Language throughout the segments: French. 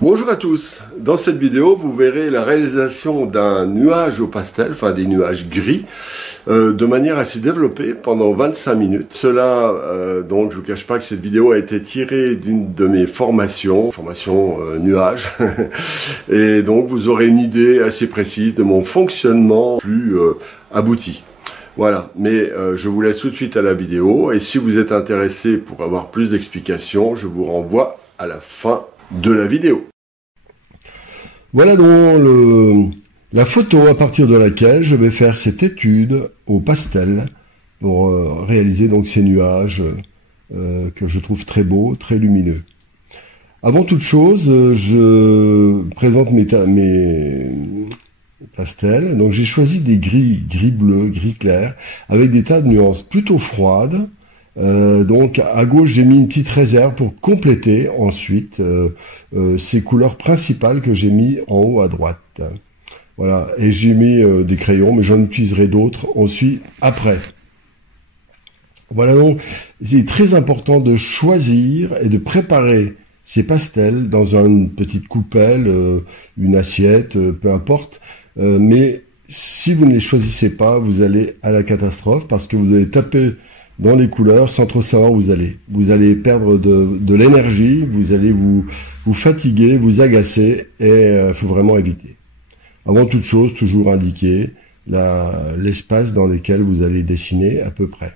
Bonjour à tous, dans cette vidéo vous verrez la réalisation d'un nuage au pastel, enfin des nuages gris, de manière assez développée pendant 25 minutes. Cela, donc je vous cache pas que cette vidéo a été tirée d'une de mes formations, nuage, et donc vous aurez une idée assez précise de mon fonctionnement plus abouti. Voilà, mais je vous laisse tout de suite à la vidéo, et si vous êtes intéressé pour avoir plus d'explications, je vous renvoie à la fin de la vidéo. Voilà donc la photo à partir de laquelle je vais faire cette étude au pastel pour réaliser donc ces nuages que je trouve très beaux, très lumineux. Avant toute chose, je présente mes pastels. Donc j'ai choisi des gris bleu, gris clair, avec des tas de nuances plutôt froides. Donc à gauche j'ai mis une petite réserve pour compléter ensuite ces couleurs principales que j'ai mis en haut à droite. Voilà, et j'ai mis des crayons, mais j'en utiliserai d'autres ensuite après. Voilà, donc c'est très important de choisir et de préparer ces pastels dans une petite coupelle, une assiette, peu importe, mais si vous ne les choisissez pas, vous allez à la catastrophe parce que vous allez taper dans les couleurs sans trop savoir où vous allez. Vous allez perdre de l'énergie, vous allez vous fatiguer, vous agacer, et faut vraiment éviter. Avant toute chose, toujours indiquer l'espace dans lequel vous allez dessiner à peu près.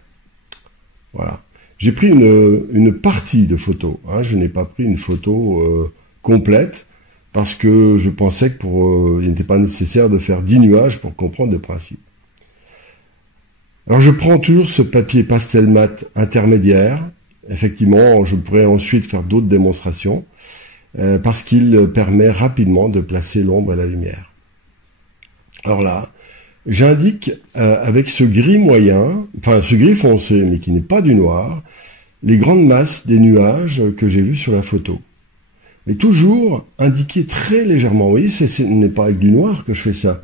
Voilà. J'ai pris une partie de photo, hein, je n'ai pas pris une photo complète, parce que je pensais que il n'était pas nécessaire de faire 10 nuages pour comprendre le principe. Alors je prends toujours ce papier pastel mat intermédiaire. Effectivement, je pourrais ensuite faire d'autres démonstrations parce qu'il permet rapidement de placer l'ombre et la lumière. Alors là, j'indique avec ce gris moyen, enfin ce gris foncé, mais qui n'est pas du noir, les grandes masses des nuages que j'ai vus sur la photo. Mais toujours indiqué très légèrement. Vous voyez, ce n'est pas avec du noir que je fais ça.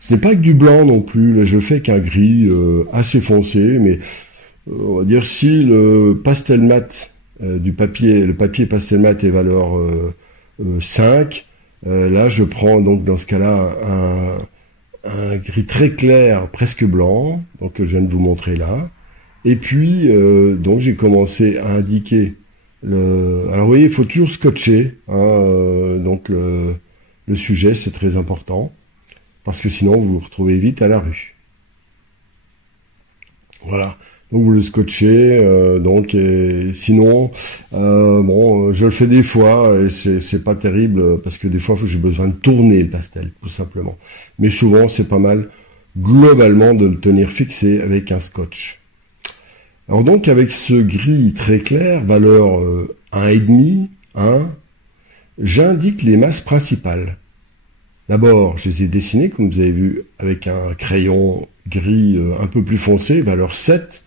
Ce n'est pas avec du blanc non plus, là je fais qu'un gris assez foncé, mais on va dire si le pastel mat le papier pastel mat est valeur 5, là je prends donc dans ce cas-là un gris très clair, presque blanc, donc que je viens de vous montrer là, et puis donc j'ai commencé à indiquer alors vous voyez, il faut toujours scotcher, hein, donc le sujet, c'est très important. Parce que sinon vous vous retrouvez vite à la rue. Voilà, donc vous le scotchez, sinon, bon, je le fais des fois, et c'est pas terrible, parce que des fois j'ai besoin de tourner le pastel, tout simplement. Mais souvent c'est pas mal, globalement, de le tenir fixé avec un scotch. Alors donc avec ce gris très clair, valeur 1,5, 1, j'indique les masses principales. D'abord, je les ai dessinés, comme vous avez vu, avec un crayon gris un peu plus foncé, valeur 7,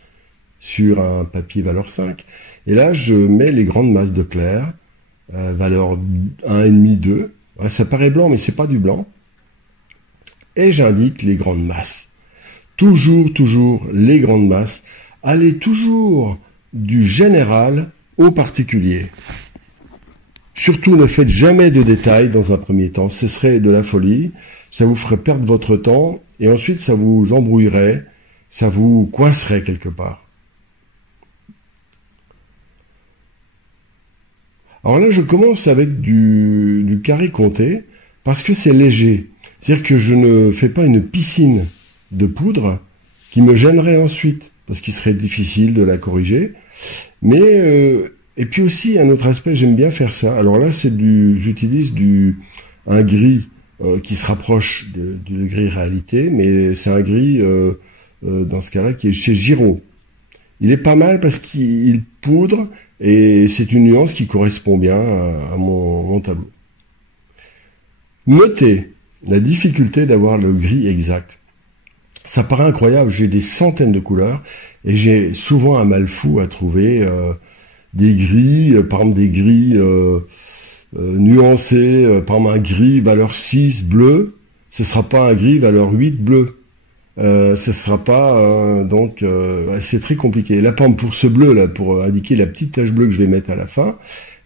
sur un papier valeur 5. Et là, je mets les grandes masses de clair, valeur 1,5, 2. Ouais, ça paraît blanc, mais c'est pas du blanc. Et j'indique les grandes masses. Toujours les grandes masses. Allez toujours du général au particulier. Surtout, ne faites jamais de détails dans un premier temps, ce serait de la folie, ça vous ferait perdre votre temps, et ensuite ça vous embrouillerait, ça vous coincerait quelque part. Alors là, je commence avec du carré compté, parce que c'est léger. C'est-à-dire que je ne fais pas une piscine de poudre qui me gênerait ensuite, parce qu'il serait difficile de la corriger, mais... Et puis aussi, un autre aspect, j'aime bien faire ça. Alors là, j'utilise un gris qui se rapproche du gris réalité, mais c'est un gris, dans ce cas-là, qui est chez Giraud. Il est pas mal parce qu'il poudre, et c'est une nuance qui correspond bien à mon tableau. Notez la difficulté d'avoir le gris exact. Ça paraît incroyable, j'ai des centaines de couleurs, et j'ai souvent un mal fou à trouver... des gris, par exemple des gris nuancés, par exemple un gris valeur 6 bleu, ce sera pas un gris valeur 8 bleu. Ce sera pas c'est très compliqué. Là, par exemple, pour ce bleu là, pour indiquer la petite tache bleue que je vais mettre à la fin,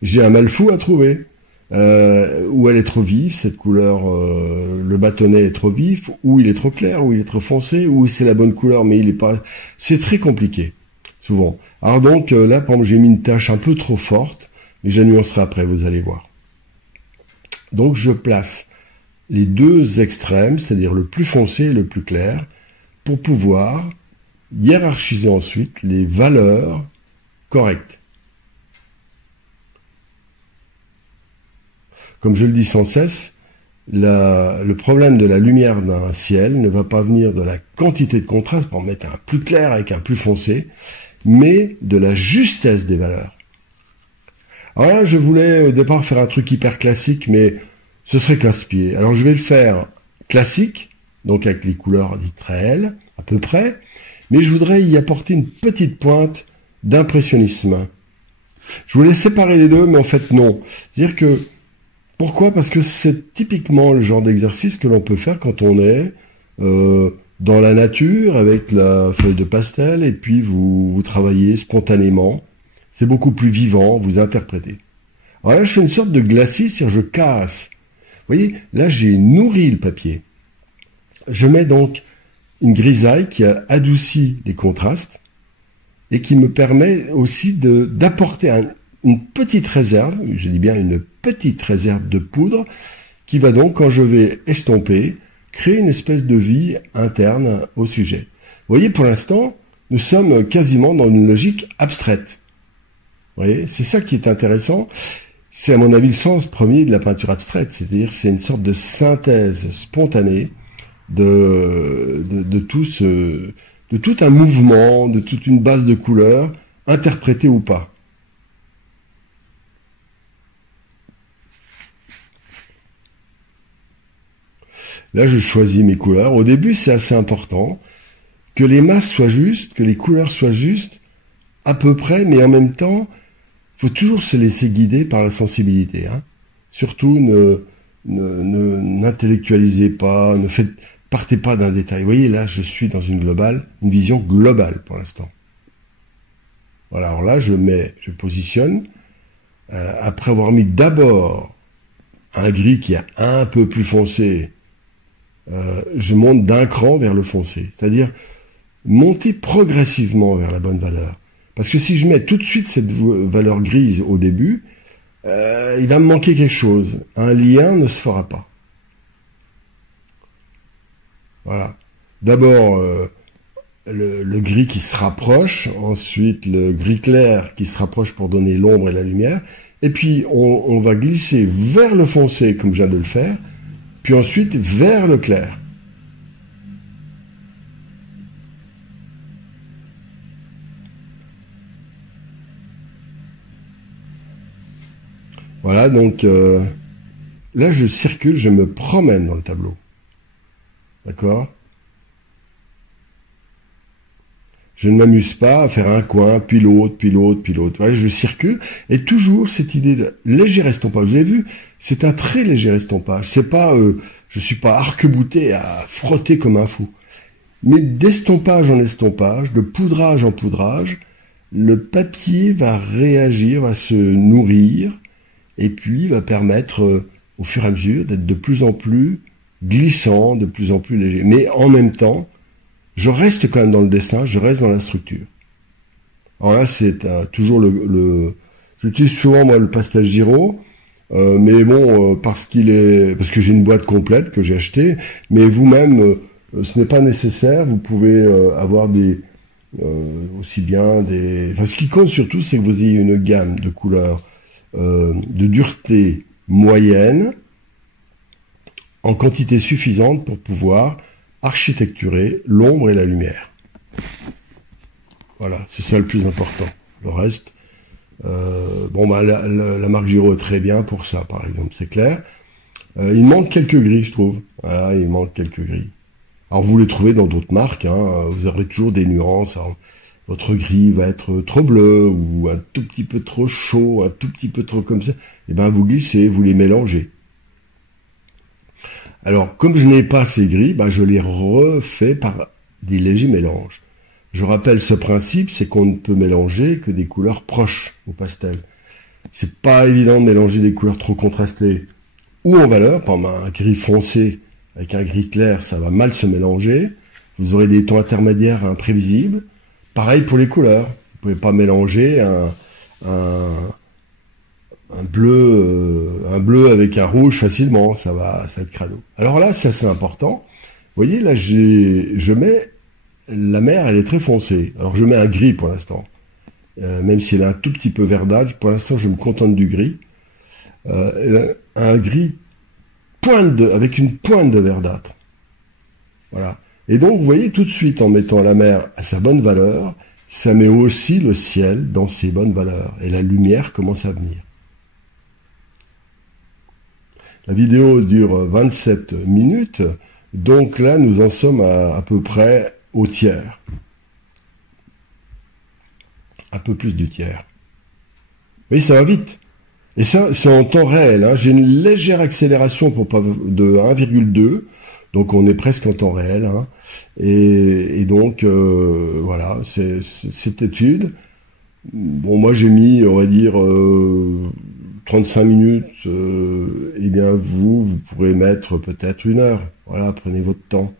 j'ai un mal fou à trouver. ou elle est trop vive, cette couleur, le bâtonnet est trop vif, ou il est trop clair, ou il est trop foncé, ou c'est la bonne couleur, mais il est pas... C'est très compliqué, souvent. Alors donc, là, par exemple, j'ai mis une tache un peu trop forte, mais je nuancerai après, vous allez voir. Donc, je place les deux extrêmes, c'est-à-dire le plus foncé et le plus clair, pour pouvoir hiérarchiser ensuite les valeurs correctes. Comme je le dis sans cesse, le problème de la lumière d'un ciel ne va pas venir de la quantité de contraste, pour mettre un plus clair avec un plus foncé, mais de la justesse des valeurs. Alors là, je voulais au départ faire un truc hyper classique, mais ce serait casse-pied. Alors je vais le faire classique, donc avec les couleurs dites réelles, à peu près, mais je voudrais y apporter une petite pointe d'impressionnisme. Je voulais séparer les deux, mais en fait non. C'est-à-dire que, pourquoi? Parce que c'est typiquement le genre d'exercice que l'on peut faire quand on est dans la nature, avec la feuille de pastel, et puis vous travaillez spontanément. C'est beaucoup plus vivant, vous interprétez. Alors là, je fais une sorte de glacis, c'est-à-dire je casse. Vous voyez, là, j'ai nourri le papier. Je mets donc une grisaille qui a adouci les contrastes et qui me permet aussi d'apporter une petite réserve, je dis bien une petite réserve de poudre, qui va donc, quand je vais estomper, créer une espèce de vie interne au sujet. Vous voyez, pour l'instant, nous sommes quasiment dans une logique abstraite. Vous voyez, c'est ça qui est intéressant. C'est à mon avis le sens premier de la peinture abstraite, c'est-à-dire c'est une sorte de synthèse spontanée de tout un mouvement, de toute une base de couleurs, interprétée ou pas. Là, je choisis mes couleurs. Au début, c'est assez important que les masses soient justes, que les couleurs soient justes, à peu près, mais en même temps, il faut toujours se laisser guider par la sensibilité. Hein. Surtout, n'intellectualisez pas, partez pas d'un détail. Vous voyez, là, je suis dans une vision globale pour l'instant. Voilà, alors là, je positionne, après avoir mis d'abord un gris qui est un peu plus foncé, je monte d'un cran vers le foncé. C'est-à-dire, monter progressivement vers la bonne valeur. Parce que si je mets tout de suite cette valeur grise au début, il va me manquer quelque chose. Un lien ne se fera pas. Voilà. D'abord, le gris qui se rapproche, ensuite le gris clair qui se rapproche pour donner l'ombre et la lumière, et puis on va glisser vers le foncé, comme je viens de le faire, puis ensuite vers le clair. Voilà, donc là je circule, je me promène dans le tableau. D'accord? Je ne m'amuse pas à faire un coin, puis l'autre, puis l'autre, puis l'autre. Voilà, je circule, et toujours cette idée de léger estompage. Vous avez vu, c'est un très léger estompage. C'est pas, je suis pas arc-bouté à frotter comme un fou. Mais d'estompage en estompage, de poudrage en poudrage, le papier va réagir, va se nourrir, et puis va permettre, au fur et à mesure, d'être de plus en plus glissant, de plus en plus léger. Mais en même temps, je reste quand même dans le dessin, je reste dans la structure. Alors là, c'est toujours j'utilise souvent moi le pastel Giraud, mais bon, parce que j'ai une boîte complète que j'ai achetée, mais vous-même, ce n'est pas nécessaire. Vous pouvez avoir aussi bien des. Enfin, ce qui compte surtout, c'est que vous ayez une gamme de couleurs de dureté moyenne, en quantité suffisante pour pouvoir architecturer l'ombre et la lumière. Voilà, c'est ça le plus important. Le reste, la marque Giraud est très bien pour ça, par exemple, c'est clair. Il manque quelques gris, je trouve. Voilà, il manque quelques gris. Alors vous les trouvez dans d'autres marques, hein, vous aurez toujours des nuances. Alors, votre gris va être trop bleu, ou un tout petit peu trop chaud, un tout petit peu trop comme ça. Et ben vous glissez, vous les mélangez. Alors, comme je n'ai pas ces gris, je les refais par des légers mélanges. Je rappelle ce principe, c'est qu'on ne peut mélanger que des couleurs proches au pastel. c'est pas évident de mélanger des couleurs trop contrastées ou en valeur. Par exemple, un gris foncé avec un gris clair, ça va mal se mélanger. Vous aurez des tons intermédiaires imprévisibles. Pareil pour les couleurs. Vous pouvez pas mélanger un bleu avec un rouge facilement. Ça va être crado. Alors là, c'est assez important. Vous voyez, là, je mets la mer, elle est très foncée. Alors je mets un gris pour l'instant. Même si elle est un tout petit peu verdâtre, pour l'instant, je me contente du gris. Un gris avec une pointe de verdâtre. Voilà. Et donc, vous voyez, tout de suite, en mettant la mer à sa bonne valeur, ça met aussi le ciel dans ses bonnes valeurs. Et la lumière commence à venir. La vidéo dure 27 minutes. Donc là, nous en sommes à peu près au tiers. Un peu plus du tiers. Oui, ça va vite. Et ça, c'est en temps réel. Hein. J'ai une légère accélération de 1,2. Donc on est presque en temps réel. Hein. Et donc, voilà, c'est cette étude. Bon, moi j'ai mis, on va dire, 35 minutes. Eh bien, vous pourrez mettre peut-être 1 heure. Voilà, prenez votre temps.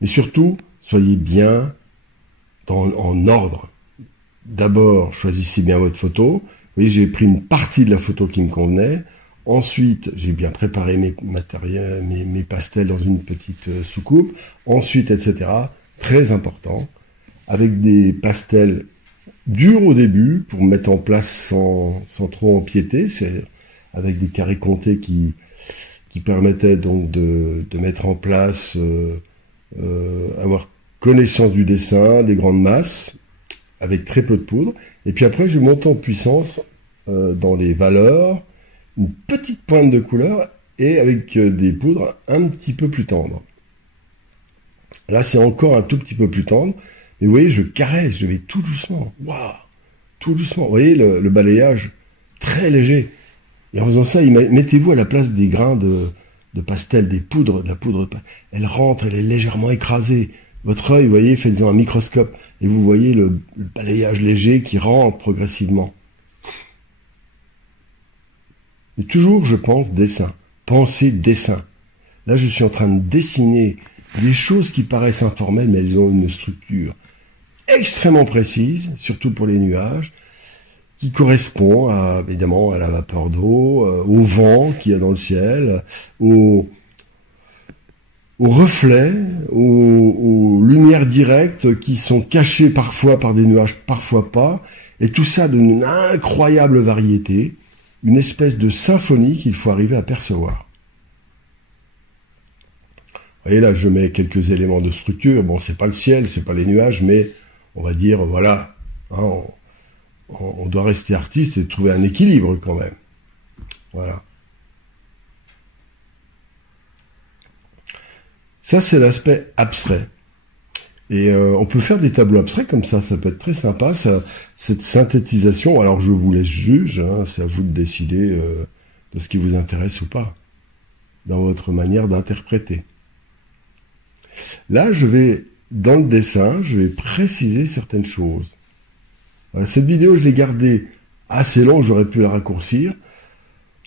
Mais surtout, soyez bien en ordre. D'abord, choisissez bien votre photo. Vous voyez, j'ai pris une partie de la photo qui me convenait. Ensuite, j'ai bien préparé mes matériels, mes pastels dans une petite soucoupe. Ensuite, etc. Très important. Avec des pastels durs au début pour mettre en place sans trop empiéter. C'est avec des carrés comptés qui permettaient donc de mettre en place, avoir connaissance du dessin, des grandes masses, avec très peu de poudre. Et puis après, je monte en puissance dans les valeurs, une petite pointe de couleur et avec des poudres un petit peu plus tendres. Là, c'est encore un tout petit peu plus tendre. Mais vous voyez, je caresse, je vais tout doucement. Waouh, tout doucement. Vous voyez le balayage très léger. Et en faisant ça, mettez-vous à la place des grains de pastel, de la poudre. Elle rentre, elle est légèrement écrasée. Votre œil, vous voyez, faites-en un microscope. Et vous voyez le balayage léger qui rentre progressivement. Mais toujours, je pense, dessin. Pensez dessin. Là, je suis en train de dessiner des choses qui paraissent informelles, mais elles ont une structure extrêmement précise, surtout pour les nuages, qui correspond évidemment à la vapeur d'eau, au vent qu'il y a dans le ciel, aux reflets, aux lumières directes qui sont cachées parfois par des nuages, parfois pas, et tout ça d'une incroyable variété, une espèce de symphonie qu'il faut arriver à percevoir. Vous voyez là, je mets quelques éléments de structure. Bon, c'est pas le ciel, c'est pas les nuages, mais on va dire, voilà, hein, on doit rester artiste et trouver un équilibre quand même. Voilà. Ça, c'est l'aspect abstrait. Et on peut faire des tableaux abstraits comme ça peut être très sympa, cette synthétisation. Alors je vous laisse juge, hein, c'est à vous de décider de ce qui vous intéresse ou pas, dans votre manière d'interpréter. Là, dans le dessin, je vais préciser certaines choses. Voilà, cette vidéo, je l'ai gardée assez longue, j'aurais pu la raccourcir,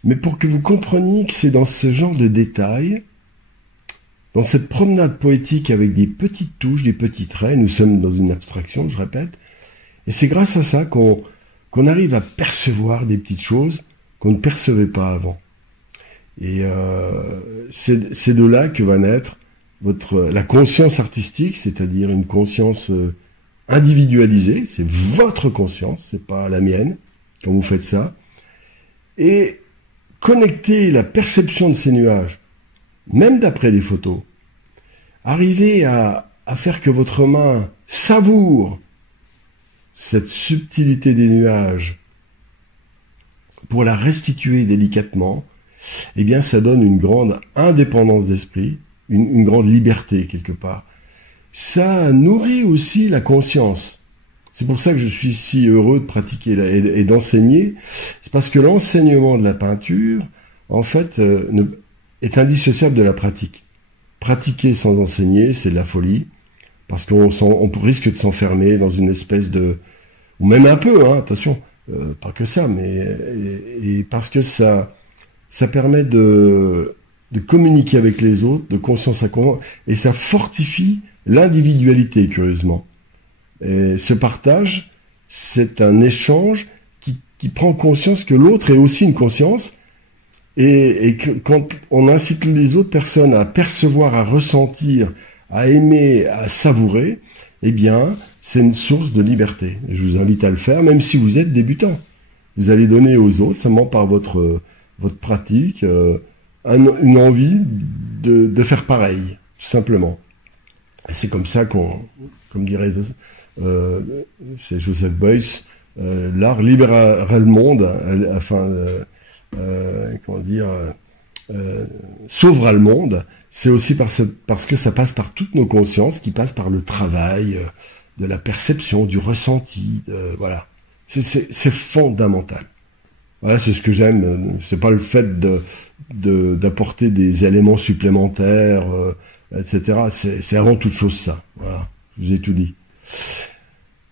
mais pour que vous compreniez que c'est dans ce genre de détails, dans cette promenade poétique avec des petites touches, des petits traits, nous sommes dans une abstraction, je répète, et c'est grâce à ça qu'on arrive à percevoir des petites choses qu'on ne percevait pas avant. Et c'est de là que va naître la conscience artistique, c'est-à-dire une conscience individualisée, c'est votre conscience, c'est pas la mienne, quand vous faites ça, et connecter la perception de ces nuages, même d'après les photos, arriver à faire que votre main savoure cette subtilité des nuages pour la restituer délicatement, eh bien ça donne une grande indépendance d'esprit, une grande liberté quelque part. Ça nourrit aussi la conscience. C'est pour ça que je suis si heureux de pratiquer et d'enseigner. C'est parce que l'enseignement de la peinture, en fait, est indissociable de la pratique. Pratiquer sans enseigner, c'est de la folie, parce qu'on risque de s'enfermer dans une espèce de... ou même un peu, hein, attention, pas que ça, mais et parce que ça permet de communiquer avec les autres, de conscience à conscience, et ça fortifie l'individualité, curieusement. Et ce partage, c'est un échange qui prend conscience que l'autre est aussi une conscience, et que quand on incite les autres personnes à percevoir, à ressentir, à aimer, à savourer, eh bien, c'est une source de liberté. Je vous invite à le faire, même si vous êtes débutant. Vous allez donner aux autres, seulement par votre pratique, une envie de faire pareil, tout simplement. Et c'est comme ça comme dirait, c'est Joseph Beuys, l'art libérera le monde, sauvera le monde. C'est aussi parce que ça passe par toutes nos consciences, qui passent par le travail, de la perception, du ressenti, voilà. C'est fondamental. Voilà, c'est ce que j'aime. C'est pas le fait d'apporter des éléments supplémentaires, etc. C'est avant toute chose ça. Voilà, je vous ai tout dit.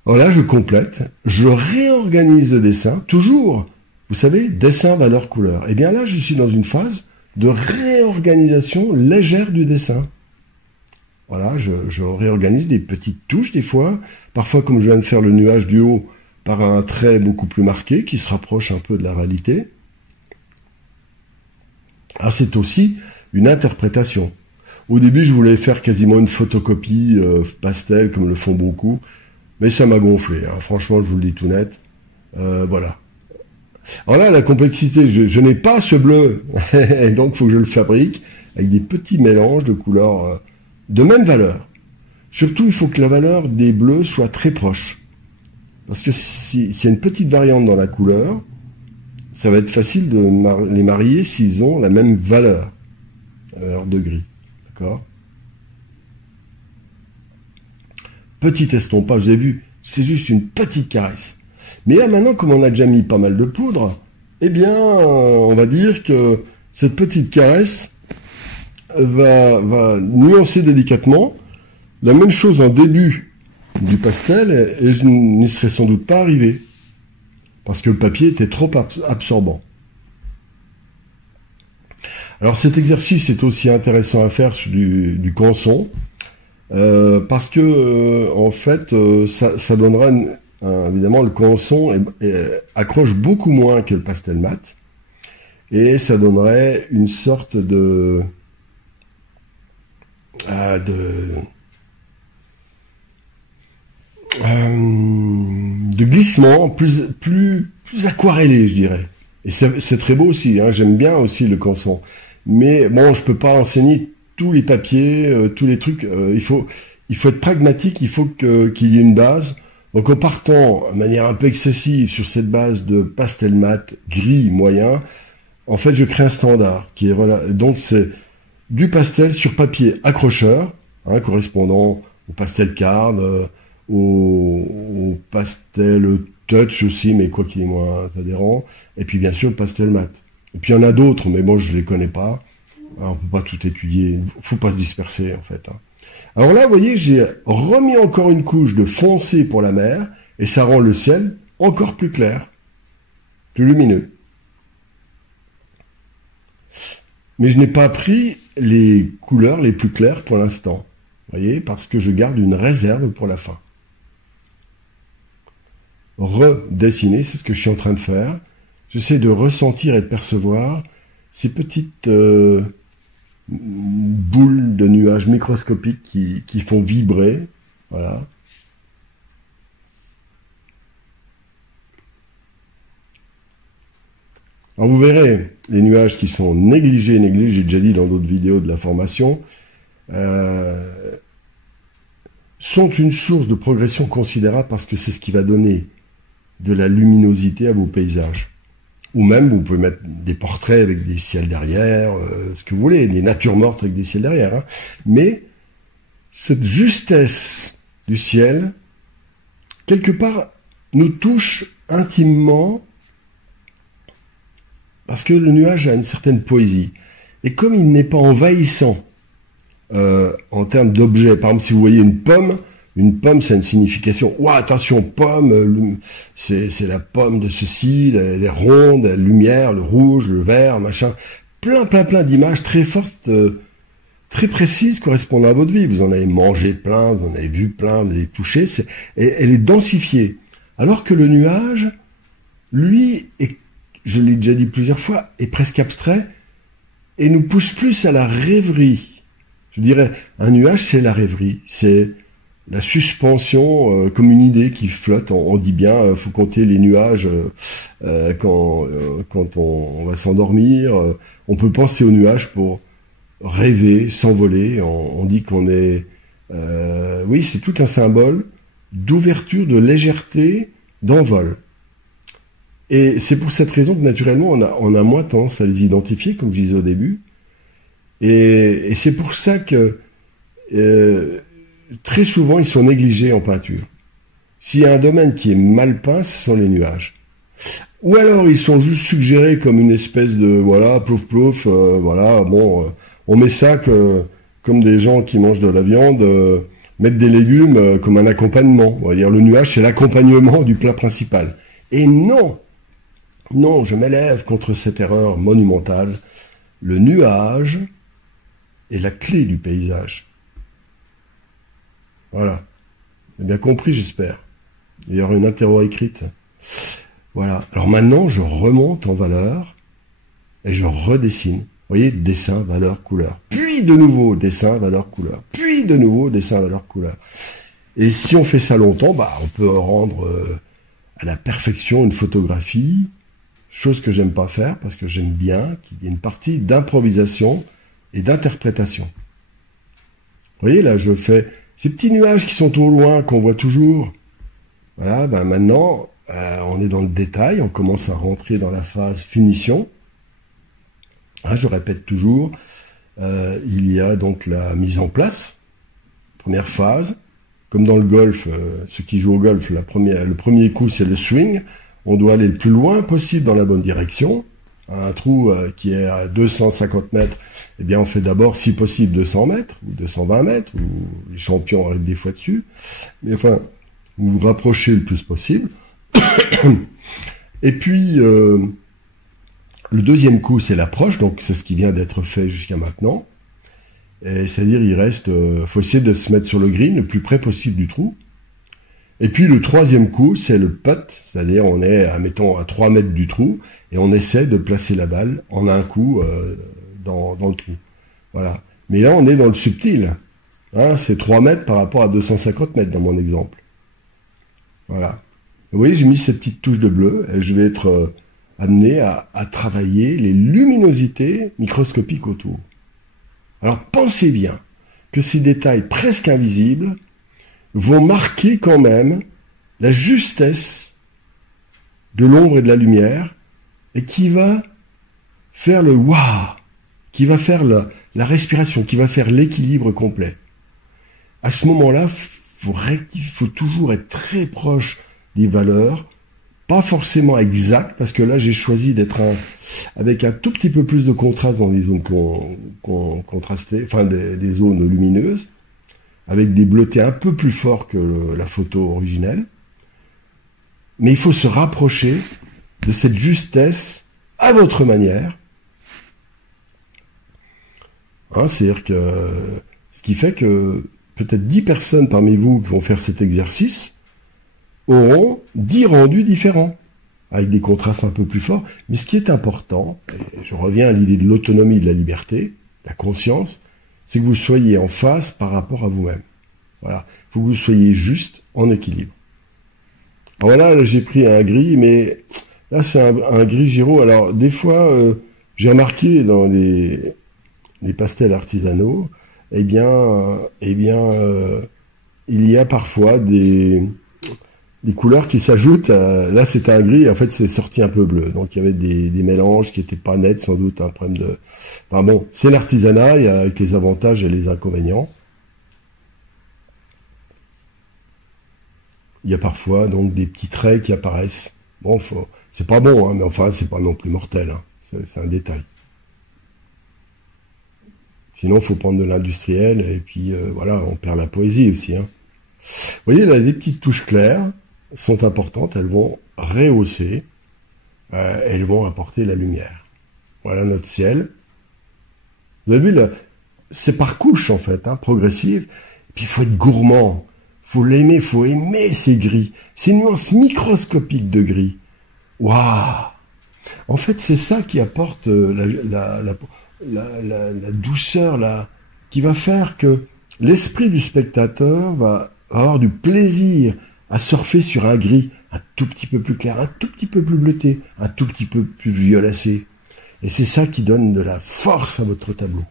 Voilà, je complète. Je réorganise le dessin, toujours. Vous savez, dessin, valeur, couleur. Et bien là, je suis dans une phase de réorganisation légère du dessin. Voilà, je réorganise des petites touches des fois. Parfois, comme je viens de faire le nuage du haut, par un trait beaucoup plus marqué, qui se rapproche un peu de la réalité. Alors c'est aussi une interprétation. Au début, je voulais faire quasiment une photocopie pastel, comme le font beaucoup, mais ça m'a gonflé, hein. Franchement, je vous le dis tout net. Voilà. Alors là, la complexité, je n'ai pas ce bleu, et donc il faut que je le fabrique avec des petits mélanges de couleurs de même valeur. Surtout, il faut que la valeur des bleus soit très proche. Parce que s'il y a une petite variante dans la couleur, ça va être facile de les marier s'ils ont la même valeur, la valeur de gris. D'accord ? Petit estompage, vous avez vu, c'est juste une petite caresse. Mais là maintenant, comme on a déjà mis pas mal de poudre, eh bien, on va dire que cette petite caresse va nuancer délicatement. La même chose en début du pastel, et je n'y serais sans doute pas arrivé, parce que le papier était trop absorbant. Alors cet exercice est aussi intéressant à faire sur du canson, parce que en fait, ça donnera évidemment le canson accroche beaucoup moins que le pastel mat, et ça donnerait une sorte de glissement plus aquarellé, je dirais. Et c'est très beau aussi, hein, j'aime bien aussi le canson. Mais bon, je peux pas enseigner tous les papiers, tous les trucs. Il faut être pragmatique, il faut qu'il y ait une base. Donc en partant de manière un peu excessive sur cette base de pastel mat, gris, moyen, en fait je crée un standard qui est donc c'est du pastel sur papier accrocheur, hein, correspondant au pastel card, au pastel touch aussi, mais quoi qu'il est moins adhérent, et puis bien sûr le pastel mat. Et puis il y en a d'autres, mais bon, je les connais pas. Alors, on peut pas tout étudier, faut pas se disperser en fait. Hein. Alors là, vous voyez, j'ai remis encore une couche de foncé pour la mer, et ça rend le ciel encore plus clair, plus lumineux. Mais je n'ai pas pris les couleurs les plus claires pour l'instant, vous voyez, parce que je garde une réserve pour la fin. Redessiner, c'est ce que je suis en train de faire. J'essaie de ressentir et de percevoir ces petites boules de nuages microscopiques qui font vibrer. Voilà. Alors vous verrez, les nuages qui sont négligés, j'ai déjà dit dans d'autres vidéos de la formation, sont une source de progression considérable parce que c'est ce qui va donner de la luminosité à vos paysages. Ou même, vous pouvez mettre des portraits avec des ciels derrière, ce que vous voulez, des natures mortes avec des ciels derrière. Hein. Mais cette justesse du ciel, quelque part, nous touche intimement parce que le nuage a une certaine poésie. Et comme il n'est pas envahissant en termes d'objets, par exemple, si vous voyez une pomme, Une pomme, ça a une signification. Ouah, attention, pomme, c'est la pomme de ceci, elle est ronde, la lumière, le rouge, le vert, machin. Plein d'images très fortes, très précises correspondant à votre vie. Vous en avez mangé plein, vous en avez vu plein, vous avez touché. Elle est densifiée. Alors que le nuage, lui, je l'ai déjà dit plusieurs fois, est presque abstrait et nous pousse plus à la rêverie. Je dirais, un nuage, c'est la rêverie, c'est la suspension comme une idée qui flotte. On dit bien, faut compter les nuages quand on va s'endormir. On peut penser aux nuages pour rêver, s'envoler. On dit qu'on est... oui, c'est tout un symbole d'ouverture, de légèreté, d'envol. Et c'est pour cette raison que naturellement, on a moins tendance à les identifier, comme je disais au début. Et c'est pour ça que... très souvent, ils sont négligés en peinture. S'il y a un domaine qui est mal peint, ce sont les nuages. Ou alors, ils sont juste suggérés comme une espèce de, voilà, plouf, voilà, bon, on met ça comme des gens qui mangent de la viande, mettent des légumes comme un accompagnement. On va dire, le nuage, c'est l'accompagnement du plat principal. Et non, je m'élève contre cette erreur monumentale. Le nuage est la clé du paysage. Voilà. Vous avez bien compris, j'espère. Il y aura une interro écrite. Voilà. Alors maintenant, je remonte en valeur et je redessine. Vous voyez, dessin, valeur, couleur. Puis de nouveau, dessin, valeur, couleur. Puis de nouveau, dessin, valeur, couleur. Et si on fait ça longtemps, on peut rendre à la perfection une photographie, chose que j'aime pas faire parce que j'aime bien qu'il y ait une partie d'improvisation et d'interprétation. Vous voyez, là, je fais... Ces petits nuages qui sont au loin, qu'on voit toujours, voilà, maintenant, on est dans le détail, on commence à rentrer dans la phase finition. Je répète toujours, il y a donc la mise en place, première phase, comme dans le golf, ceux qui jouent au golf, le premier coup c'est le swing, on doit aller le plus loin possible dans la bonne direction. Un trou qui est à 250 mètres, eh bien on fait d'abord, si possible, 200 mètres, ou 220 mètres, ou les champions arrivent des fois dessus. Mais enfin, vous vous rapprochez le plus possible. Et puis, le deuxième coup, c'est l'approche, donc c'est ce qui vient d'être fait jusqu'à maintenant. C'est-à-dire, il reste, faut essayer de se mettre sur le green le plus près possible du trou. Et puis le troisième coup, c'est le putt, c'est-à-dire on est, mettons, à 3 mètres du trou, et on essaie de placer la balle en un coup dans le trou. Voilà. Mais là, on est dans le subtil. C'est 3 mètres par rapport à 250 mètres dans mon exemple. Voilà. Vous voyez, j'ai mis ces petites touches de bleu, et je vais être amené à travailler les luminosités microscopiques autour. Alors pensez bien que ces détails presque invisibles vont marquer quand même la justesse de l'ombre et de la lumière, et qui va faire le waouh, qui va faire la respiration, qui va faire l'équilibre complet. À ce moment-là, faut toujours être très proche des valeurs, pas forcément exact, parce que là j'ai choisi d'être avec un tout petit peu plus de contraste dans les zones contrastées, enfin des zones lumineuses, avec des bleutés un peu plus forts que la photo originelle. Mais il faut se rapprocher de cette justesse à votre manière. C'est-à-dire que ce qui fait que peut-être 10 personnes parmi vous qui vont faire cet exercice auront 10 rendus différents, avec des contrastes un peu plus forts. Mais ce qui est important, et je reviens à l'idée de l'autonomie, de la liberté, la conscience, c'est que vous soyez en phase par rapport à vous-même. Voilà. Il faut que vous soyez juste, en équilibre. Alors voilà, là, j'ai pris un gris, mais là, c'est un gris Giraud. Alors, des fois, j'ai remarqué dans les pastels artisanaux, il y a parfois des couleurs qui s'ajoutent. Là, c'était un gris, en fait, c'est sorti un peu bleu. Donc, il y avait des mélanges qui n'étaient pas nets, sans doute un problème de... Enfin bon, c'est l'artisanat, avec les avantages et les inconvénients. Il y a parfois, donc, des petits traits qui apparaissent. Bon, c'est pas bon, mais enfin, c'est pas non plus mortel. C'est un détail. Sinon, il faut prendre de l'industriel, et puis, voilà, on perd la poésie aussi. Vous voyez, là, les petites touches claires sont importantes, elles vont rehausser, elles vont apporter la lumière. Voilà notre ciel. Vous avez vu, là, c'est par couche, en fait, hein, progressive. Et puis, il faut être gourmand. Il faut aimer ces gris. Ces nuances microscopiques de gris. Waouh! En fait, c'est ça qui apporte la douceur, qui va faire que l'esprit du spectateur va avoir du plaisir à surfer sur un gris un tout petit peu plus clair, un tout petit peu plus bleuté, un tout petit peu plus violacé. Et c'est ça qui donne de la force à votre tableau.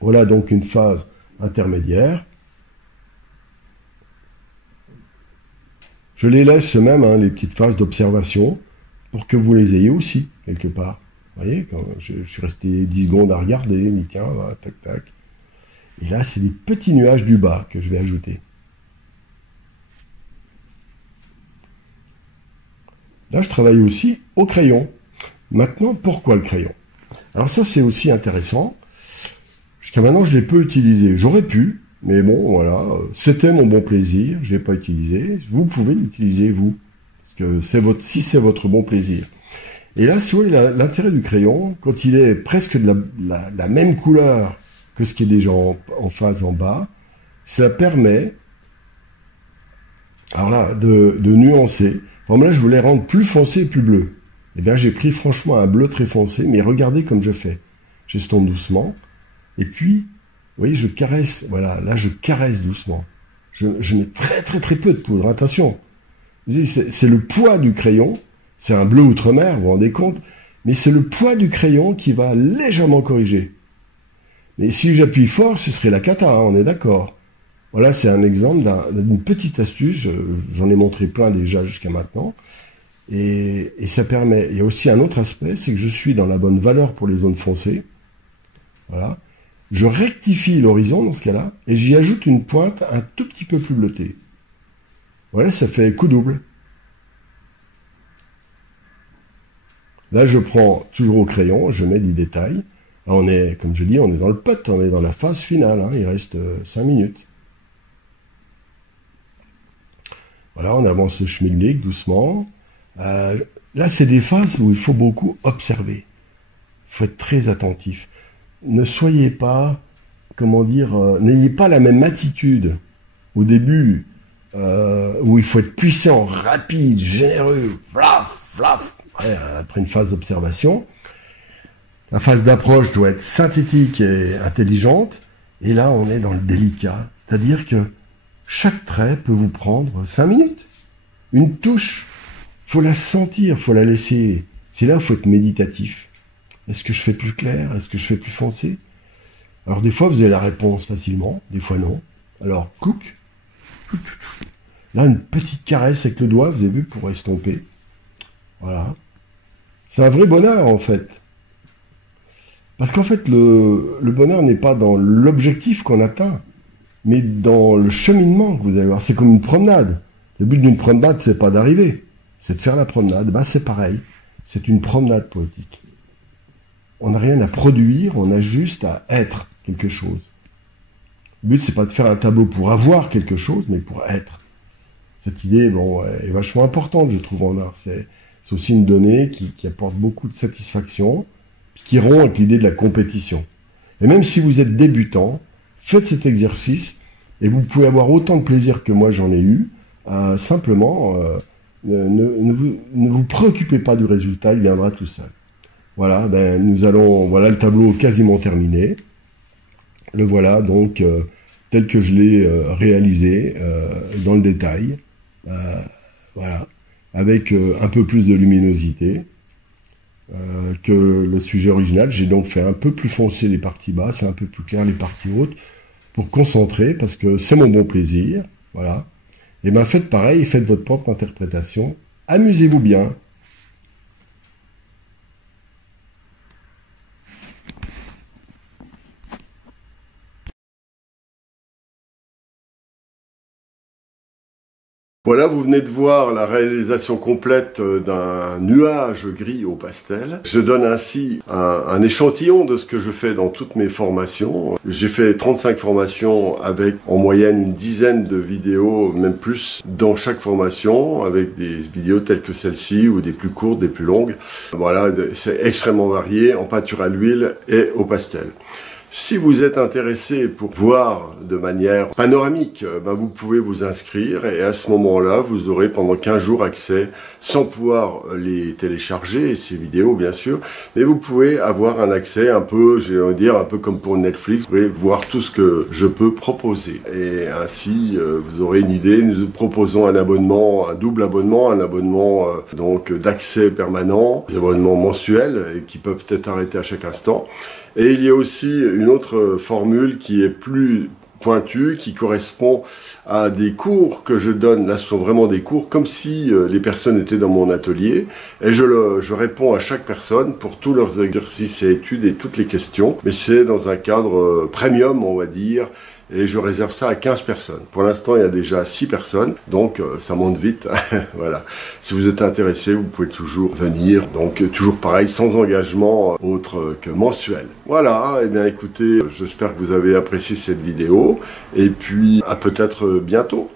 Voilà donc une phase intermédiaire. Je les laisse même, hein, les petites phases d'observation, pour que vous les ayez aussi, quelque part. Vous voyez, quand je suis resté 10 secondes à regarder, mais tiens, voilà, tac, tac. Et là, c'est des petits nuages du bas que je vais ajouter. Là, je travaille aussi au crayon. Maintenant, pourquoi le crayon? Alors ça, c'est aussi intéressant. Jusqu'à maintenant, je l'ai peu utilisé. J'aurais pu, mais bon, voilà, c'était mon bon plaisir, je ne l'ai pas utilisé. Vous pouvez l'utiliser, vous, parce que si c'est votre bon plaisir. Et là, si vous voyez l'intérêt du crayon, quand il est presque de la même couleur que ce qui est déjà en phase en bas, ça permet, alors là, de nuancer. Par exemple, là, je voulais rendre plus foncé et plus bleu. Eh bien, j'ai pris franchement un bleu très foncé, mais regardez comme je fais. J'estompe doucement, et puis, vous voyez, je caresse, voilà, là, je caresse doucement. Je mets très très très peu de poudre, attention. C'est le poids du crayon, c'est un bleu outre-mer, vous vous rendez compte, mais c'est le poids du crayon qui va légèrement corriger. Mais si j'appuie fort, ce serait la cata, hein, on est d'accord. Voilà, c'est un exemple d'une petite astuce, j'en ai montré plein déjà jusqu'à maintenant, et ça permet, il y a aussi un autre aspect, c'est que je suis dans la bonne valeur pour les zones foncées, voilà. Je rectifie l'horizon dans ce cas-là, et j'y ajoute une pointe un tout petit peu plus bleutée. Voilà, ça fait coup double. Là, je prends toujours au crayon, je mets des détails. Là, on est, comme je dis, on est dans le putt, on est dans la phase finale, hein, il reste 5 minutes. Voilà, on avance le schmilblick doucement. Là, c'est des phases où il faut beaucoup observer. Il faut être très attentif. Ne soyez pas, comment dire, n'ayez pas la même attitude au début, où il faut être puissant, rapide, généreux, flaf, flaf, ouais, après une phase d'observation. La phase d'approche doit être synthétique et intelligente, et là on est dans le délicat, c'est-à-dire que chaque trait peut vous prendre 5 minutes. Une touche, faut la sentir, faut la laisser. C'est là, faut être méditatif. Est-ce que je fais plus clair? Est-ce que je fais plus foncé? Alors des fois vous avez la réponse facilement, des fois non. Alors, clouc. Là, une petite caresse avec le doigt, vous avez vu, pour estomper. Voilà. C'est un vrai bonheur, en fait. Parce qu'en fait, le bonheur n'est pas dans l'objectif qu'on atteint, mais dans le cheminement que vous allez voir. C'est comme une promenade. Le but d'une promenade, c'est pas d'arriver, c'est de faire la promenade. Ben, c'est pareil. C'est une promenade poétique. On n'a rien à produire, on a juste à être quelque chose. Le but, c'est pas de faire un tableau pour avoir quelque chose, mais pour être. Cette idée, bon, est vachement importante, je trouve, en art. C'est aussi une donnée qui apporte beaucoup de satisfaction, qui rompt avec l'idée de la compétition. Et même si vous êtes débutant, faites cet exercice, et vous pouvez avoir autant de plaisir que moi j'en ai eu. Simplement, ne vous préoccupez pas du résultat, il viendra tout seul. Voilà, voilà le tableau quasiment terminé. Le voilà donc tel que je l'ai réalisé dans le détail. Voilà, avec un peu plus de luminosité que le sujet original. J'ai donc fait un peu plus foncé les parties basses, un peu plus clair les parties hautes, pour concentrer, parce que c'est mon bon plaisir. Voilà. Et bien faites pareil, faites votre propre interprétation. Amusez-vous bien. Voilà, vous venez de voir la réalisation complète d'un nuage gris au pastel. Je donne ainsi un échantillon de ce que je fais dans toutes mes formations. J'ai fait 35 formations avec en moyenne une dizaine de vidéos, même plus, dans chaque formation, avec des vidéos telles que celle-ci, ou des plus courtes, des plus longues. Voilà, c'est extrêmement varié en peinture à l'huile et au pastel. Si vous êtes intéressé pour voir de manière panoramique, vous pouvez vous inscrire et à ce moment-là, vous aurez pendant 15 jours accès, sans pouvoir les télécharger, ces vidéos bien sûr, mais vous pouvez avoir un accès un peu, je vais dire, un peu comme pour Netflix, vous pouvez voir tout ce que je peux proposer. Et ainsi, vous aurez une idée, nous proposons un abonnement, un double abonnement, un abonnement donc d'accès permanent, des abonnements mensuels et qui peuvent être arrêtés à chaque instant. Et il y a aussi une autre formule qui est plus pointue, qui correspond à des cours que je donne. Là, ce sont vraiment des cours, comme si les personnes étaient dans mon atelier. Et je réponds à chaque personne pour tous leurs exercices et études et toutes les questions. Mais c'est dans un cadre premium, on va dire. Et je réserve ça à 15 personnes. Pour l'instant, il y a déjà 6 personnes, donc ça monte vite. Voilà. Si vous êtes intéressé, vous pouvez toujours venir. Donc toujours pareil, sans engagement autre que mensuel. Voilà, et bien écoutez, j'espère que vous avez apprécié cette vidéo. Et puis, à peut-être bientôt.